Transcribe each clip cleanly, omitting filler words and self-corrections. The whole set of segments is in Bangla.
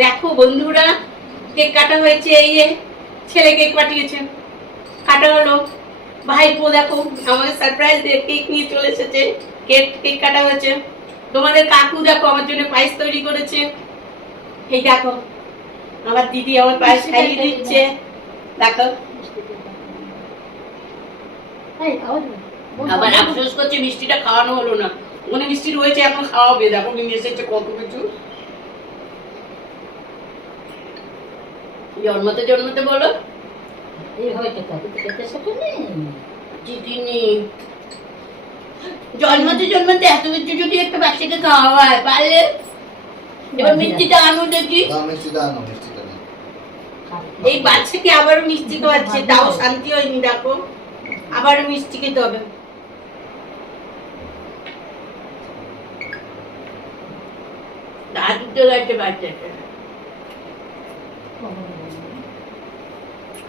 দেখো বন্ধুরা, কেক কাটা হয়েছে। এই যে ছেলে কেক পাঠিয়েছে, কাটা হলো। ভাইপো দেখো আমাকে সারপ্রাইজ দিয়ে কেক নিয়ে চলে এসেছে। কেক কাটা হয়েছে। তোমাদের কাকু দেখো আমার জন্য পায়েস তৈরি করেছে। এই দেখো আমার দিদি আমার পায়েস খাইয়ে দিচ্ছে। দেখো আবার আফসোস করছে মিষ্টিটা খাওয়ানো হলো না। ওখানে মিষ্টি রয়েছে, এখন খাওয়াবে। দেখো নিয়ে এসেছে কত কিছু। জন্মতে বলো জন্মতে এত কিছু যদি একটা বাচ্চাকে খাওয়ায় পারলে। এবার মিষ্টিটা আনো দেখি। এই বাচ্চাকে আবার মিষ্টি খাওয়াচ্ছে, তাও শান্তি হয়নি। দেখো আবার মিষ্টি খেতে হবে।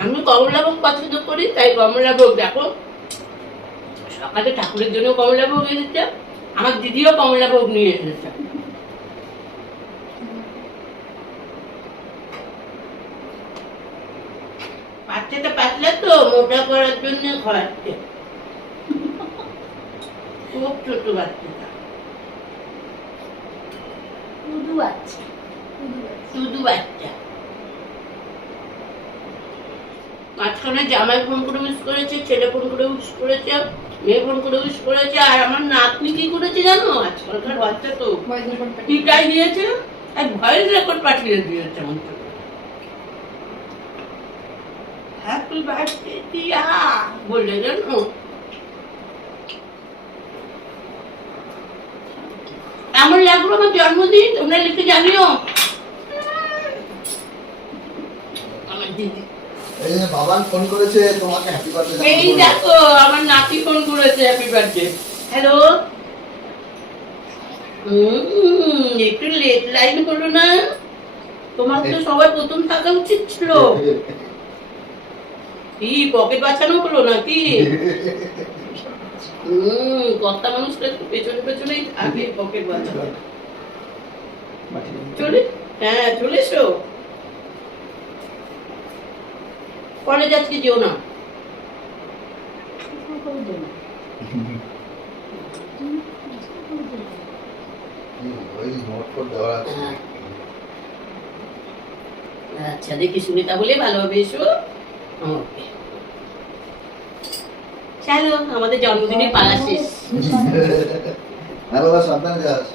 আমি কমলাভোগ পছন্দ করি, তাই কমলাভোগ। দেখো সকালে ঠাকুরের জন্য কমলাভোগ এসেছে, আমার দিদিও কমলাভোগ নিয়ে এসেছে। বাচ্চাটা পাতলা তো, মোটা করার জন্য খাওয়াচ্ছে। খুব ছোট বাচ্চাটা, শুধু বাচ্চা। মাঝখানে জামাই ফোন করে উইশ করেছে, ছেলে ফোন করে উইশ করেছে, মেয়ে ফোন করে উইশ করেছে। আর আমার নাতনি কি করেছে জানো? আজকালকার বাচ্চা তো টিটাই দিয়েছে, আর ভয়েস রেকর্ড পাঠিয়ে দিয়েছে আমাকে। হ্যাপি বার্থডে টিয়া বলে, জানো? এমন লাগলো আমার জন্মদিন, তোমরা লিখে জানিও। আমার দিদি বাবান ফোন করেছে তোমাকে হ্যাপি বার্থডে। এই দেখো আমার নাতি ফোন করেছে হ্যাপি বার্থডে। হ্যালো। একটু লেট লাইন হলো না? তোমার তো সবাই প্রথম থাকা উচিত ছিল। কি পকেট বাঁচানো হলো নাকি? কর্তা মানুষটা একটু পেছনে পেছনেই থাকে, পকেট বাঁচানো। চলে, হ্যাঁ চলে এসো। কলেজ আজকে যেও না। আচ্ছা দেখি সুমিতা বলে ভালোভাবে এসো। চলো আমাদের জন্মদিনের পালা শেষ। হ্যাঁ বাবা, সাবধানে যাস।